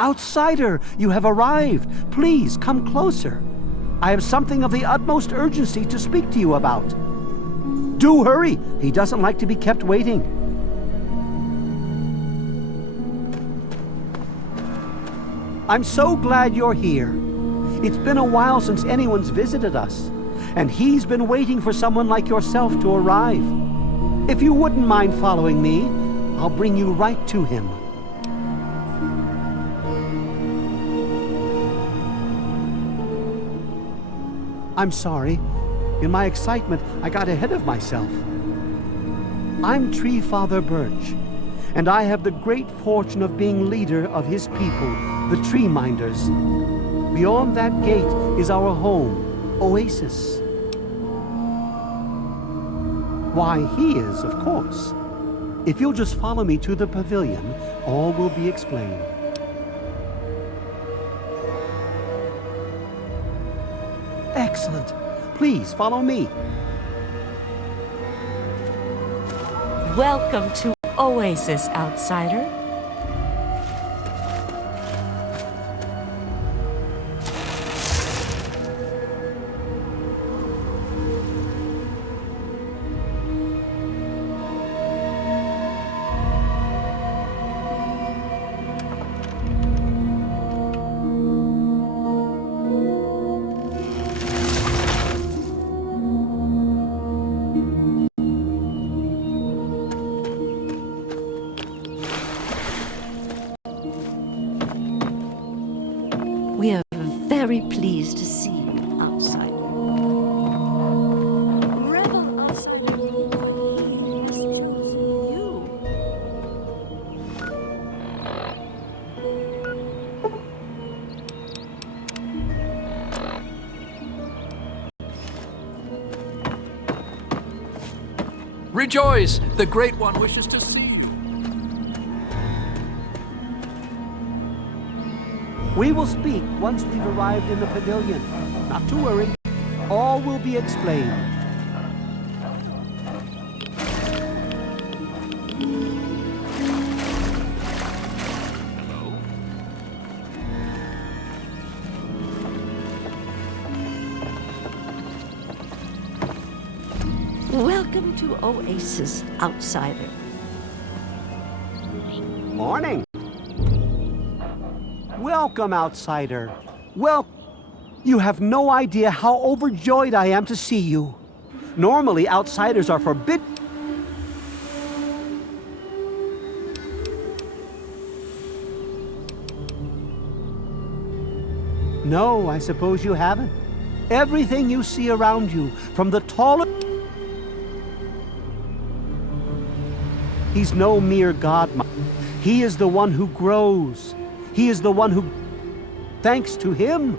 Outsider, you have arrived. Please, come closer. I have something of the utmost urgency to speak to you about. Do hurry. He doesn't like to be kept waiting. I'm so glad you're here. It's been a while since anyone's visited us, and he's been waiting for someone like yourself to arrive. If you wouldn't mind following me, I'll bring you right to him. I'm sorry. In my excitement, I got ahead of myself. I'm Tree Father Birch, and I have the great fortune of being leader of his people, the Tree Minders. Beyond that gate is our home, Oasis. Why he is, of course. If you'll just follow me to the pavilion, all will be explained. Excellent. Please follow me. Welcome to Oasis, outsider. We are very pleased to see you, outsider. Revel us in you. Rejoice! The Great One wishes to see you. We will speak once we've arrived in the pavilion. Not to worry. All will be explained. Welcome to Oasis, outsider. Morning. Welcome, outsider. Well, you have no idea how overjoyed I am to see you. Normally, outsiders are forbidden. No, I suppose you haven't. Everything you see around you, from the tallest... He's no mere god. He is the one who grows. He is the one who... Thanks to him,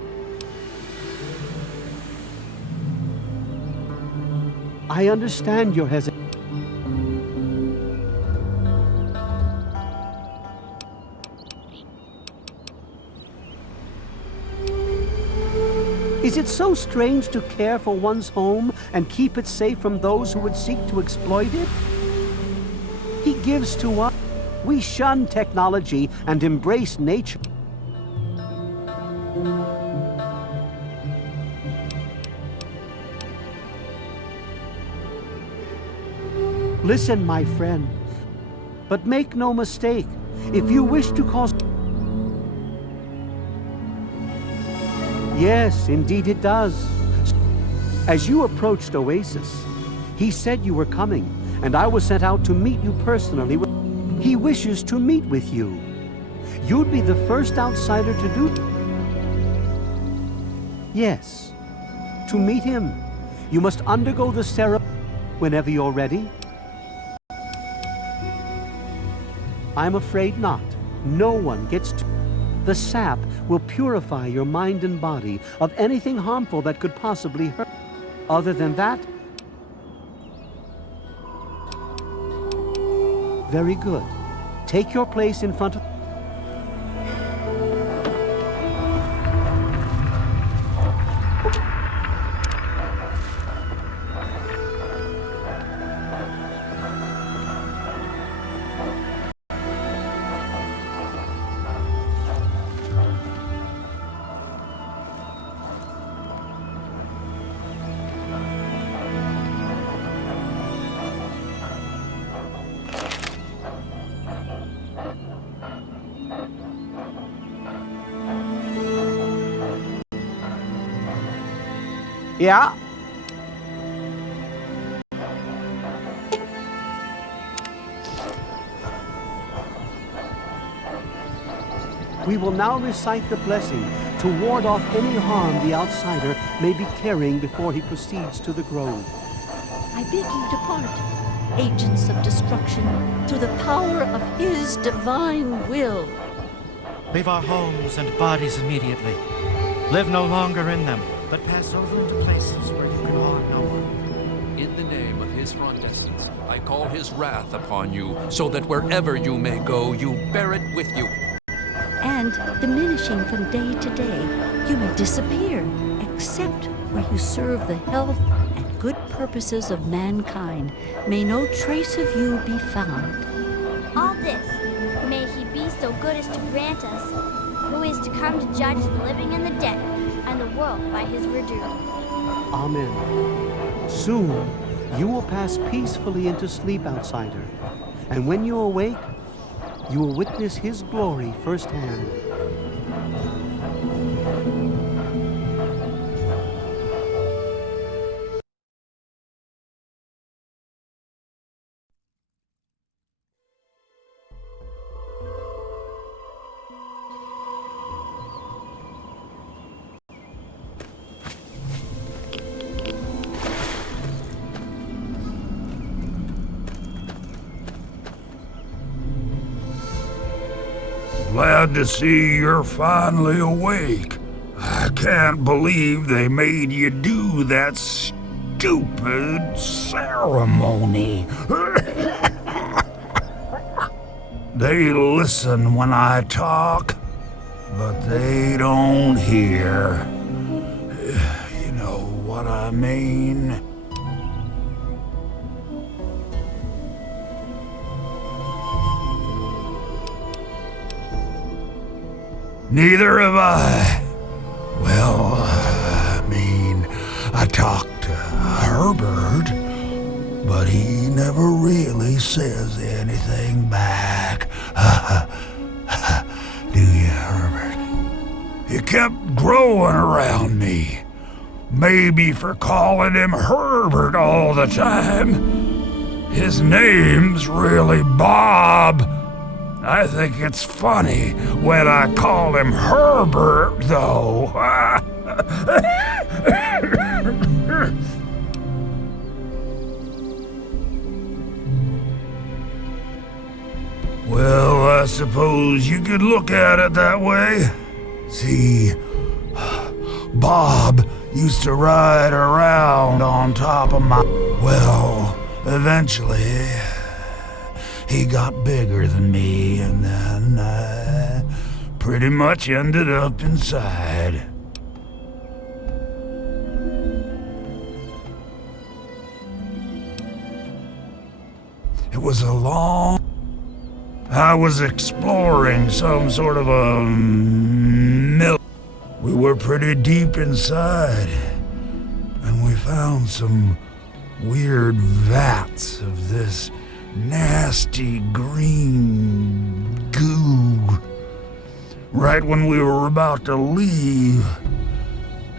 I understand your hesitation. Is it so strange to care for one's home and keep it safe from those who would seek to exploit it? He gives to us. We shun technology and embrace nature. Listen, my friend, but make no mistake, if you wish to cause... Yes, indeed it does. As you approached Oasis, he said you were coming, and I was sent out to meet you personally. He wishes to meet with you. You'd be the first outsider to do... Yes, to meet him, you must undergo the ceremony whenever you're ready. I'm afraid not. No one gets to... The sap will purify your mind and body of anything harmful that could possibly hurt. Other than that... Very good. Take your place in front of... Yeah? We will now recite the blessing to ward off any harm the outsider may be carrying before he proceeds to the grove. I bid you depart, agents of destruction, through the power of his divine will. Leave our homes and bodies immediately. Live no longer in them, but pass over into places where you can harm no one. In the name of his front end, I call his wrath upon you, so that wherever you may go, you bear it with you. And, diminishing from day to day, you may disappear, except where you serve the health and good purposes of mankind. May no trace of you be found. All this, may he be so good as to grant us, who is to come to judge the living and the dead, and the world by his verdure. Amen. Soon, you will pass peacefully into sleep, outsider. And when you awake, you will witness his glory firsthand. Glad to see you're finally awake. I can't believe they made you do that stupid ceremony. They listen when I talk, but they don't hear. You know what I mean? Neither have I. Well, I talked to Herbert, but he never really says anything back. Do you, Herbert? He kept growing around me. Maybe for calling him Herbert all the time. His name's really Bob. I think it's funny when I call him Herbert, though. Well, I suppose you could look at it that way. See, Bob used to ride around on top of my... Well, eventually... he got bigger than me, and then I pretty much ended up inside. It was a long... I was exploring some sort of a mill. We were pretty deep inside, and we found some weird vats of this nasty green goo. Right when we were about to leave,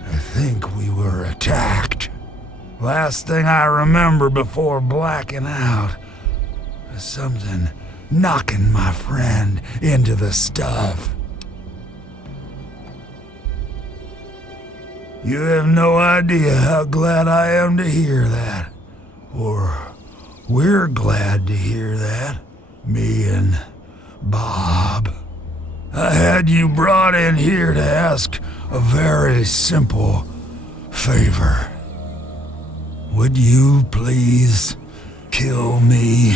I think we were attacked. Last thing I remember before blacking out was something knocking my friend into the stuff. You have no idea how glad I am to hear that. Or we're glad to hear that, me and Bob. I had you brought in here to ask a very simple favor. Would you please kill me?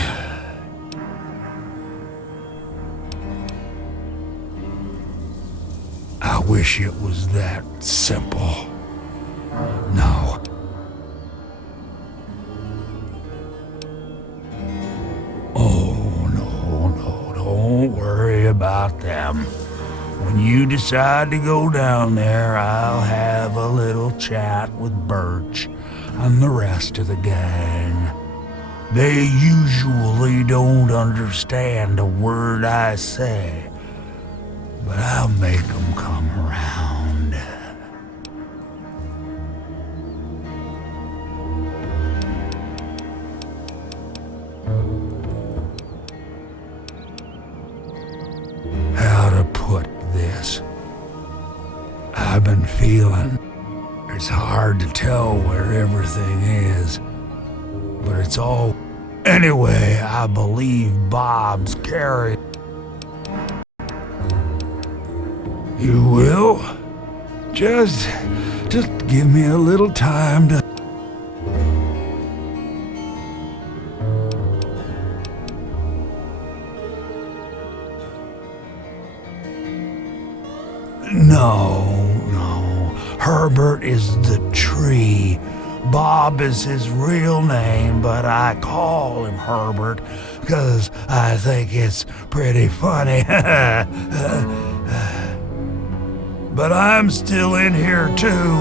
I wish it was that simple. No. Oh, no, don't worry about them. When you decide to go down there, I'll have a little chat with Birch and the rest of the gang. They usually don't understand a word I say, but I'll make them come around. been feeling. It's hard to tell where everything is, but it's all... Anyway, I believe Bob's carried. You will? Just give me a little time to... No. Herbert is the tree. Bob is his real name, but I call him Herbert because I think it's pretty funny. But I'm still in here too.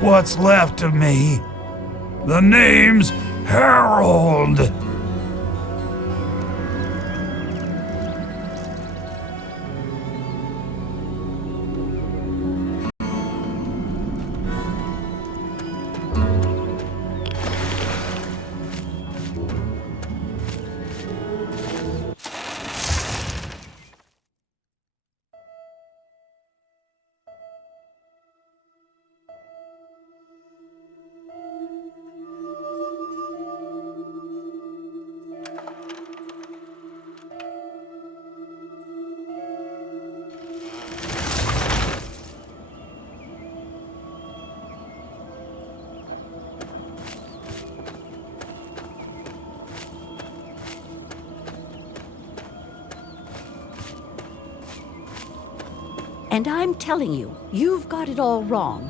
What's left of me? The name's Harold. And I'm telling you, you've got it all wrong.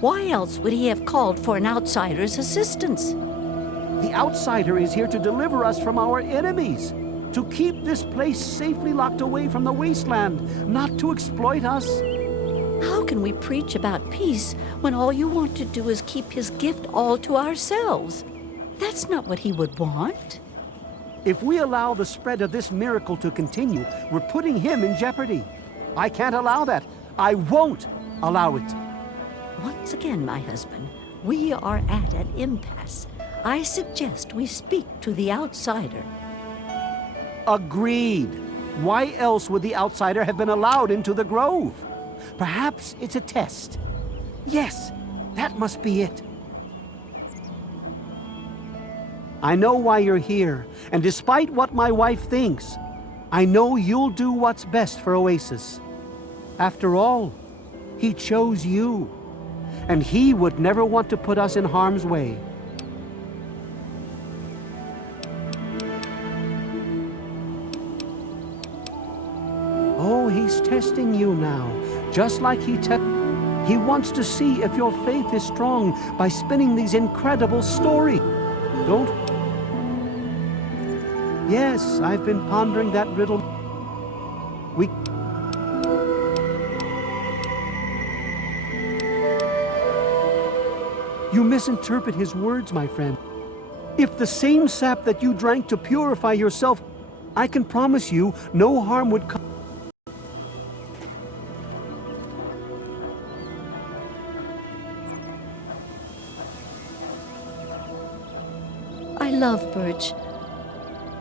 Why else would he have called for an outsider's assistance? The outsider is here to deliver us from our enemies, to keep this place safely locked away from the wasteland, not to exploit us. How can we preach about peace when all you want to do is keep his gift all to ourselves? That's not what he would want. If we allow the spread of this miracle to continue, we're putting him in jeopardy. I can't allow that. I won't allow it. Once again, my husband, we are at an impasse. I suggest we speak to the outsider. Agreed. Why else would the outsider have been allowed into the grove? Perhaps it's a test. Yes, that must be it. I know why you're here, and despite what my wife thinks, I know you'll do what's best for Oasis. After all, he chose you, and he would never want to put us in harm's way. Oh, he's testing you now, just like he wants to see if your faith is strong by spinning these incredible stories. Don't... Yes, I've been pondering that riddle. You misinterpret his words, my friend. If the same sap that you drank to purify yourself, I can promise you no harm would come. I love Birch.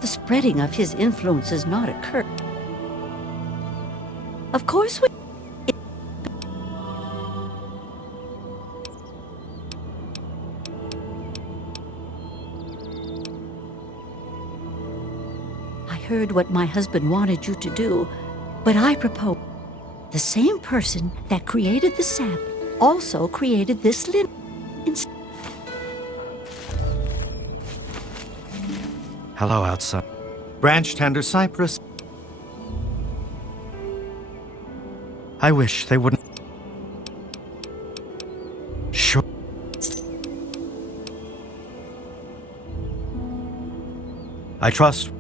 The spreading of his influence is not a curse. Of course we... I heard what my husband wanted you to do, but I propose. The same person that created the sap also created this linen. Hello, outside. Branch tender cypress. I wish they wouldn't. Sure. I trust.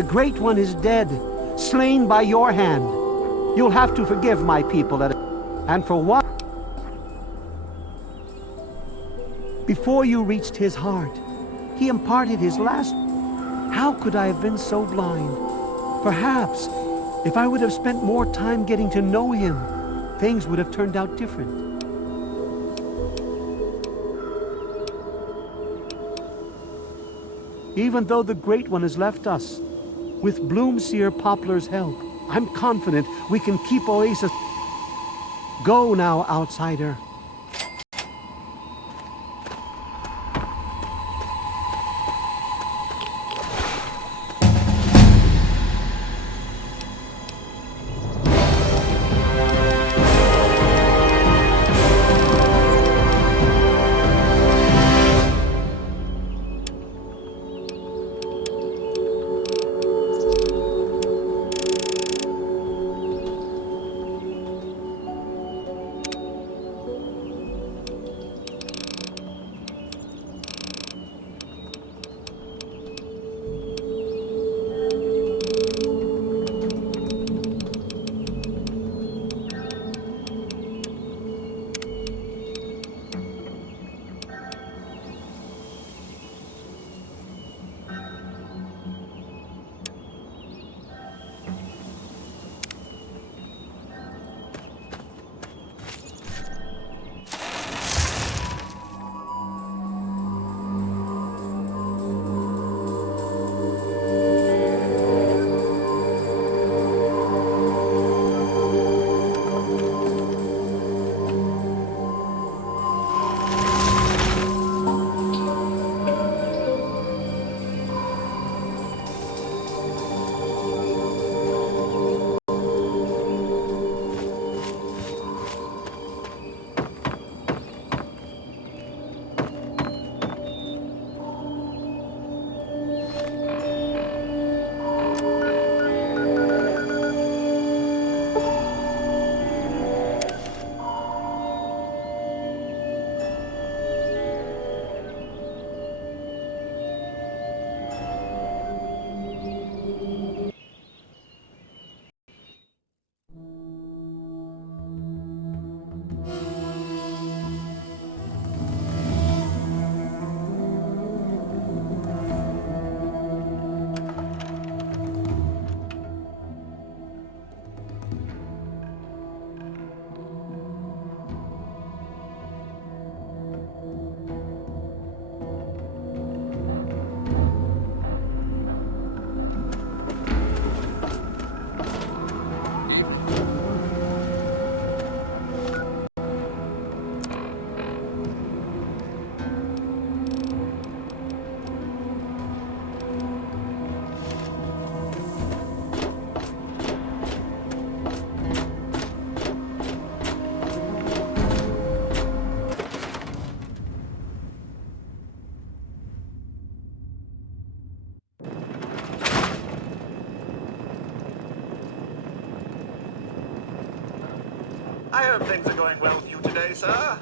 The Great One is dead, slain by your hand. You'll have to forgive my people, and for what? Before you reached his heart, he imparted his last. How could I have been so blind? Perhaps, if I would have spent more time getting to know him, things would have turned out different. Even though the Great One has left us, with Bloomseer Poplar's help, I'm confident we can keep Oasis. Go now, outsider. I hope things are going well for you today, sir.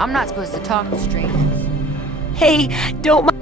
I'm not supposed to talk to strangers. Hey, don't mind.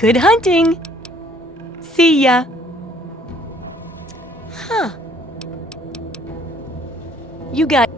Good hunting! See ya! Huh. You got